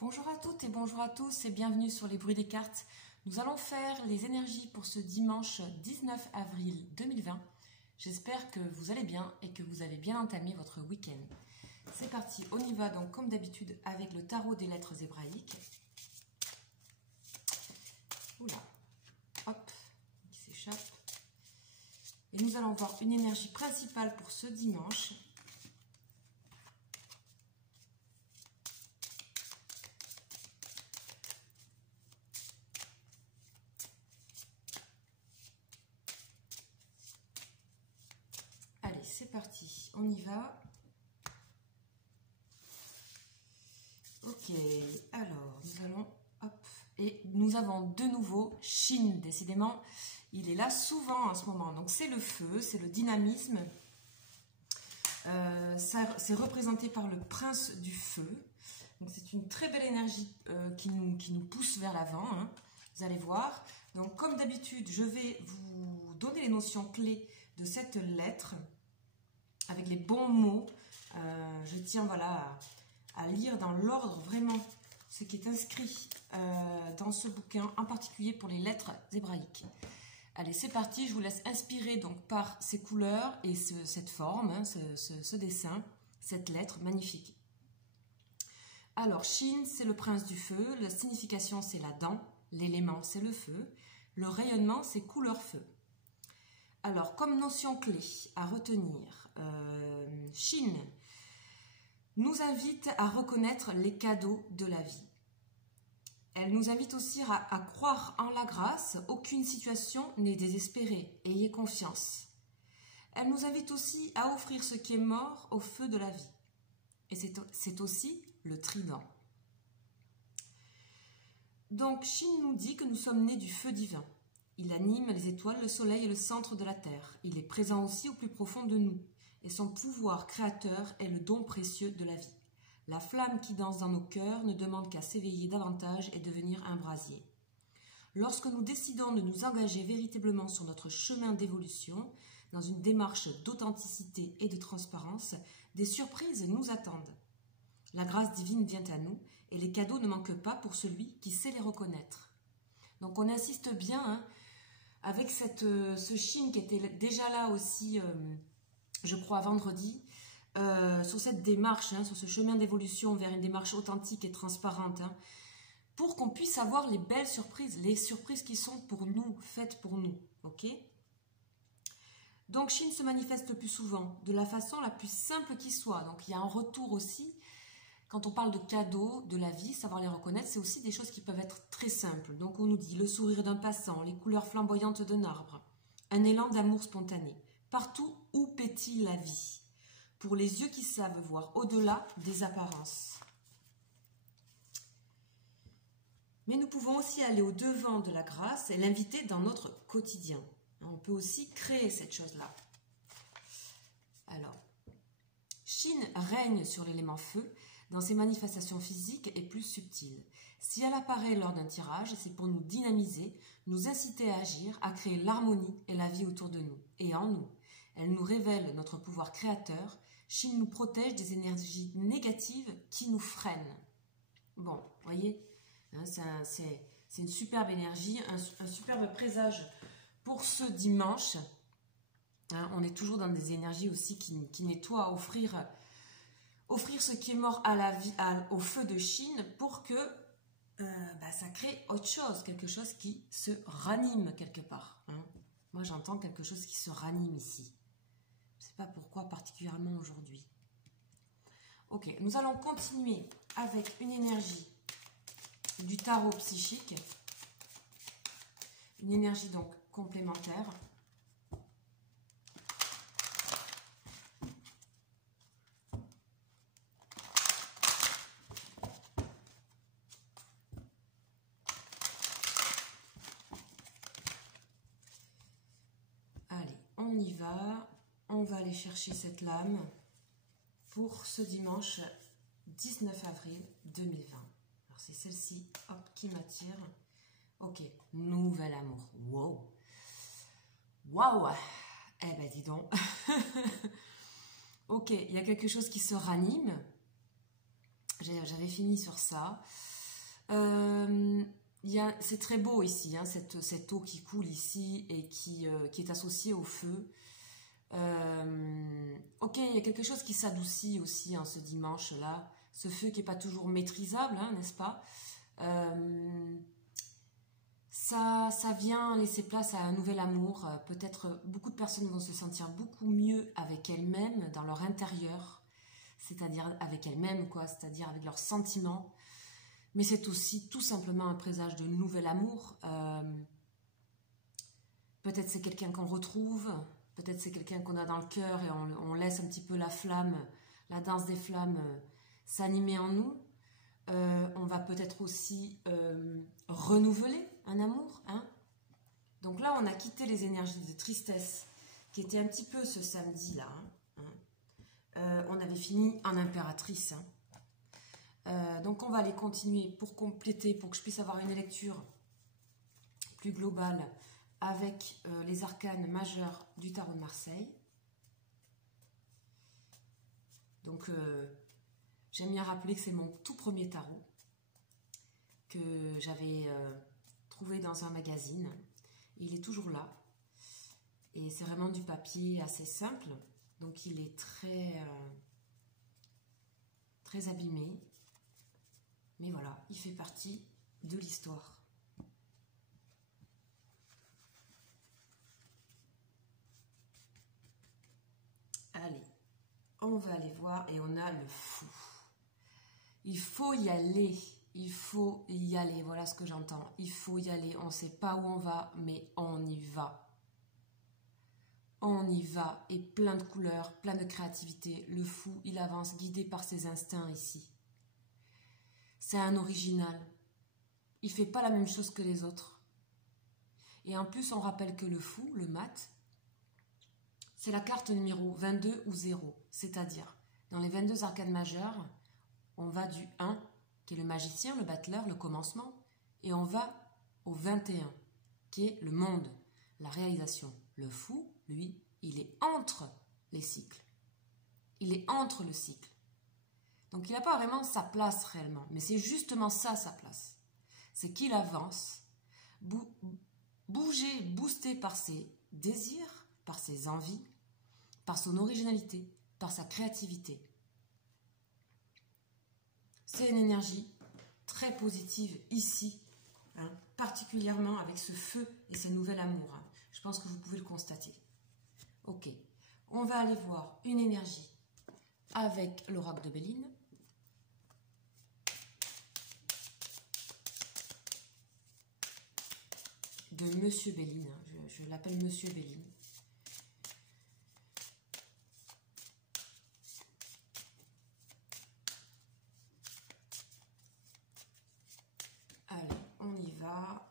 Bonjour à toutes et bonjour à tous et bienvenue sur les bruits des cartes. Nous allons faire les énergies pour ce dimanche 19 avril 2020. J'espère que vous allez bien et que vous avez bien entamé votre week-end. C'est parti, on y va donc comme d'habitude avec le tarot des lettres hébraïques. Oula, hop, il s'échappe. Et nous allons voir une énergie principale pour ce dimanche. Allez, c'est parti, on y va. Ok, alors nous allons, hop, et nous avons de nouveau Shin, décidément, il est là souvent en ce moment. Donc c'est le feu, c'est le dynamisme, c'est représenté par le prince du feu. Donc c'est une très belle énergie qui nous pousse vers l'avant, hein, vous allez voir. Donc comme d'habitude, je vais vous donner les notions clés de cette lettre, avec les bons mots. Je tiens voilà, à lire dans l'ordre vraiment ce qui est inscrit dans ce bouquin, en particulier pour les lettres hébraïques. Allez, c'est parti, je vous laisse inspirer donc par ces couleurs et cette forme, hein, ce dessin, cette lettre magnifique. Alors, Shin, c'est le prince du feu, la signification c'est la dent, l'élément c'est le feu, le rayonnement c'est couleur feu. Alors, comme notion clé à retenir, Shin nous invite à reconnaître les cadeaux de la vie. Elle nous invite aussi à croire en la grâce, aucune situation n'est désespérée, ayez confiance. Elle nous invite aussi à offrir ce qui est mort au feu de la vie. Et c'est aussi le trident. Donc, Shin nous dit que nous sommes nés du feu divin. Il anime les étoiles, le soleil et le centre de la terre. Il est présent aussi au plus profond de nous. Et son pouvoir créateur est le don précieux de la vie. La flamme qui danse dans nos cœurs ne demande qu'à s'éveiller davantage et devenir un brasier. Lorsque nous décidons de nous engager véritablement sur notre chemin d'évolution, dans une démarche d'authenticité et de transparence, des surprises nous attendent. La grâce divine vient à nous et les cadeaux ne manquent pas pour celui qui sait les reconnaître. Donc on insiste bien hein, avec ce Shin qui était déjà là aussi, je crois, vendredi, sur cette démarche, hein, sur ce chemin d'évolution vers une démarche authentique et transparente, hein, pour qu'on puisse avoir les belles surprises, les surprises qui sont pour nous, faites pour nous, ok? Donc Shin se manifeste le plus souvent, de la façon la plus simple qui soit. Donc il y a un retour aussi, quand on parle de cadeaux, de la vie, savoir les reconnaître, c'est aussi des choses qui peuvent être très simples. Donc on nous dit le sourire d'un passant, les couleurs flamboyantes d'un arbre, un élan d'amour spontané, partout où pétille la vie. Pour les yeux qui savent voir au-delà des apparences. Mais nous pouvons aussi aller au-devant de la grâce et l'inviter dans notre quotidien. On peut aussi créer cette chose-là. Alors, Shin règne sur l'élément feu dans ses manifestations physiques et plus subtiles. Si elle apparaît lors d'un tirage, c'est pour nous dynamiser, nous inciter à agir, à créer l'harmonie et la vie autour de nous et en nous. Elle nous révèle notre pouvoir créateur. Shin nous protège des énergies négatives qui nous freinent. Bon, vous voyez, hein, c'est une superbe énergie, un superbe présage pour ce dimanche. Hein, on est toujours dans des énergies aussi qui nettoient, offrir ce qui est mort à la vie, au feu de Shin pour que ça crée autre chose, quelque chose qui se ranime quelque part. Hein. Moi, j'entends quelque chose qui se ranime ici. Je ne sais pas pourquoi particulièrement aujourd'hui. Ok, nous allons continuer avec une énergie du tarot psychique. Une énergie donc complémentaire. Allez, on y va. On va aller chercher cette lame pour ce dimanche 19 avril 2020. Alors c'est celle-ci, hop, qui m'attire. Ok, nouvel amour. Wow. Waouh. Eh ben dis donc. Ok, il y a quelque chose qui se ranime. J'avais fini sur ça. C'est très beau ici, hein, cette eau qui coule ici et qui est associée au feu. Ok, il y a quelque chose qui s'adoucit aussi hein, ce dimanche-là. Ce feu qui n'est pas toujours maîtrisable, hein, n'est-ce pas? Ça vient laisser place à un nouvel amour. Peut-être beaucoup de personnes vont se sentir beaucoup mieux avec elles-mêmes, dans leur intérieur, c'est-à-dire avec elles-mêmes, quoi, c'est-à-dire avec leurs sentiments. Mais c'est aussi tout simplement un présage de nouvel amour. Peut-être c'est quelqu'un qu'on retrouve, peut-être c'est quelqu'un qu'on a dans le cœur et on laisse un petit peu la flamme, la danse des flammes s'animer en nous. On va peut-être aussi renouveler un amour. Hein. Donc là, on a quitté les énergies de tristesse qui étaient un petit peu ce samedi-là. Hein. On avait fini en impératrice. Hein. Donc on va aller continuer pour compléter, pour que je puisse avoir une lecture plus globale avec les arcanes majeurs du tarot de Marseille. Donc j'aime bien rappeler que c'est mon tout premier tarot que j'avais trouvé dans un magazine. Il est toujours là et c'est vraiment du papier assez simple, donc il est très abîmé. Mais voilà, il fait partie de l'histoire. Allez, on va aller voir et on a le fou. Il faut y aller, voilà ce que j'entends. Il faut y aller, on ne sait pas où on va, mais on y va. On y va, et plein de couleurs, plein de créativité. Le fou, il avance guidé par ses instincts ici. C'est un original. Il ne fait pas la même chose que les autres. Et en plus, on rappelle que le fou, le mat, c'est la carte numéro 22 ou 0. C'est-à-dire, dans les 22 arcanes majeures, on va du 1, qui est le magicien, le battleur, le commencement, et on va au 21, qui est le monde, la réalisation. Le fou, lui, il est entre les cycles. Il est entre le cycle. Donc il n'a pas vraiment sa place réellement, mais c'est justement ça sa place. C'est qu'il avance, boosté par ses désirs, par ses envies, par son originalité, par sa créativité. C'est une énergie très positive ici, hein, particulièrement avec ce feu et ce nouvel amour. Hein. Je pense que vous pouvez le constater. Ok, on va aller voir une énergie avec l'oracle de Béline. De Monsieur Béline, hein. Je l'appelle Monsieur Béline. Allez, on y va.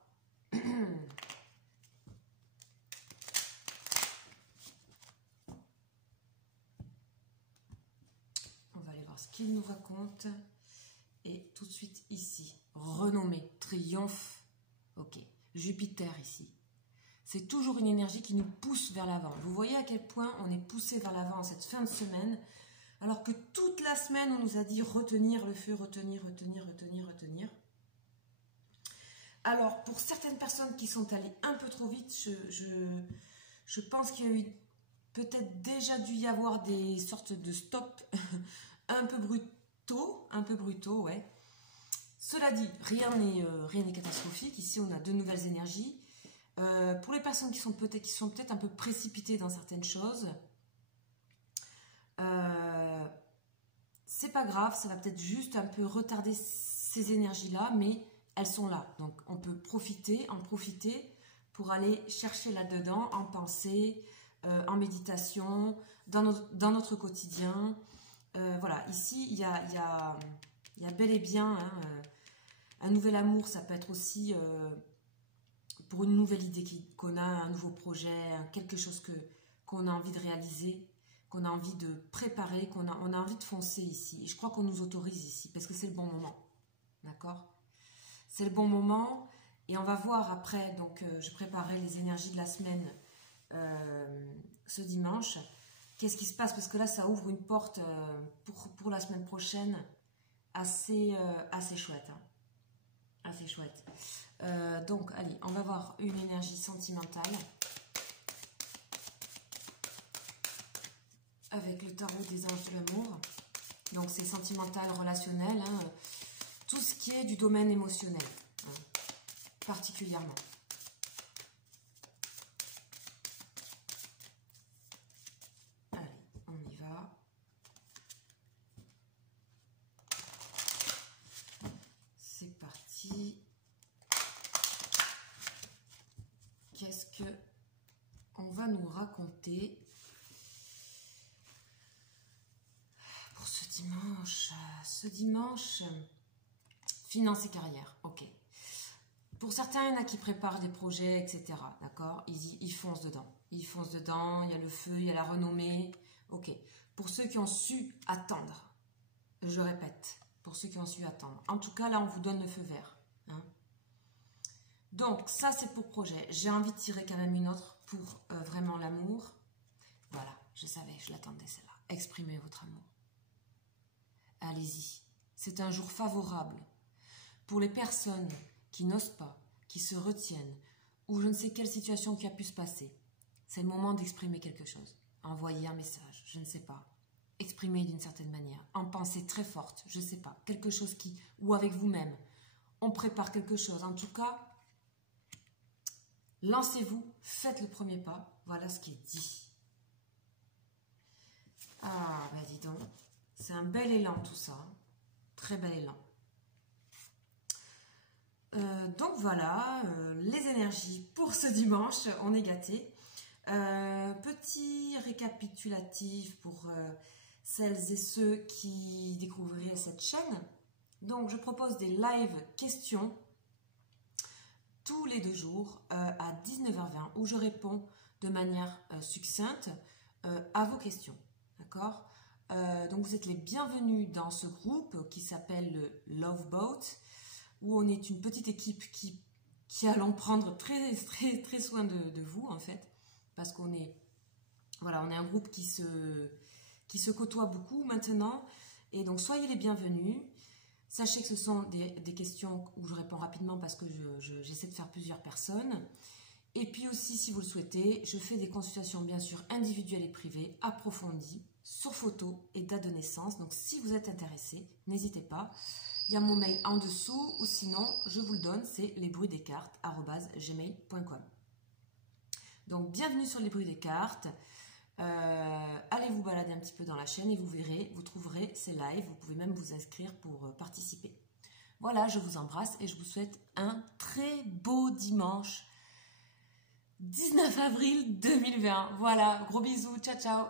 On va aller voir ce qu'il nous raconte. Et tout de suite ici, renommée, triomphe. Ok. Jupiter ici. C'est toujours une énergie qui nous pousse vers l'avant. Vous voyez à quel point on est poussé vers l'avant en cette fin de semaine, alors que toute la semaine on nous a dit retenir le feu, retenir. Alors pour certaines personnes qui sont allées un peu trop vite, je pense qu'il y a eu peut-être déjà dû y avoir des sortes de stops un peu brutaux, ouais. Cela dit, rien n'est catastrophique. Ici, on a de nouvelles énergies. Pour les personnes qui sont peut-être un peu précipitées dans certaines choses, c'est pas grave, ça va peut-être juste un peu retarder ces énergies-là, mais elles sont là. Donc, on peut en profiter pour aller chercher là-dedans, en pensée, en méditation, dans notre quotidien. Voilà, ici, il y a bel et bien... Hein, un nouvel amour, ça peut être aussi pour une nouvelle idée qu'on a, un nouveau projet, quelque chose qu'on a envie de réaliser, qu'on a envie de préparer, on a envie de foncer ici. Et je crois qu'on nous autorise ici, parce que c'est le bon moment. D'accord? C'est le bon moment, et on va voir après, donc je préparerai les énergies de la semaine ce dimanche. Qu'est-ce qui se passe? Parce que là, ça ouvre une porte pour la semaine prochaine, assez chouette. Hein. Assez chouette. Donc, allez, on va voir une énergie sentimentale. Avec le tarot des anges de l'amour. Donc, c'est sentimental, relationnel. Hein, tout ce qui est du domaine émotionnel. Hein, particulièrement. Allez, on y va. C'est parti. Qu'est-ce que on va nous raconter pour ce dimanche? Ce dimanche, finance et carrière, ok. Pour certains, il y en a qui préparent des projets, etc. D'accord, ils foncent dedans. Ils foncent dedans, il y a le feu, il y a la renommée. Ok. Pour ceux qui ont su attendre, je répète, pour ceux qui ont su attendre. En tout cas, là, on vous donne le feu vert. Hein. Donc, ça, c'est pour projet. J'ai envie de tirer quand même une autre pour vraiment l'amour. Voilà, je savais, je l'attendais celle-là. Exprimez votre amour. Allez-y. C'est un jour favorable pour les personnes qui n'osent pas, qui se retiennent, ou je ne sais quelle situation qui a pu se passer. C'est le moment d'exprimer quelque chose. Envoyer un message, je ne sais pas. Exprimer d'une certaine manière. En pensée très forte, je ne sais pas. Quelque chose qui... Ou avec vous-même. On prépare quelque chose. En tout cas, lancez-vous, faites le premier pas. Voilà ce qui est dit. Ah, bah dis donc. C'est un bel élan tout ça. Très bel élan. Donc voilà, les énergies pour ce dimanche, on est gâtés. Petit récapitulatif pour celles et ceux qui découvriraient cette chaîne. Donc je propose des live questions tous les 2 jours à 19h20 où je réponds de manière succincte à vos questions. D'accord ? Donc vous êtes les bienvenus dans ce groupe qui s'appelle le Love Boat, où on est une petite équipe qui allons prendre très soin de vous en fait, parce qu'on est, voilà, on est un groupe qui se côtoie beaucoup maintenant, et donc soyez les bienvenus. Sachez que ce sont des questions où je réponds rapidement parce que j'essaie de faire plusieurs personnes. Et puis aussi, si vous le souhaitez, je fais des consultations bien sûr individuelles et privées, approfondies, sur photo et date de naissance. Donc si vous êtes intéressé, n'hésitez pas. Il y a mon mail en dessous, ou sinon, je vous le donne, c'est lesbruitsdescartes@gmail.com. Donc bienvenue sur les bruits des cartes. Allez vous balader un petit peu dans la chaîne et vous verrez, vous trouverez ces lives. Vous pouvez même vous inscrire pour participer. Voilà, je vous embrasse et je vous souhaite un très beau dimanche 19 avril 2020. Voilà, gros bisous, ciao ciao.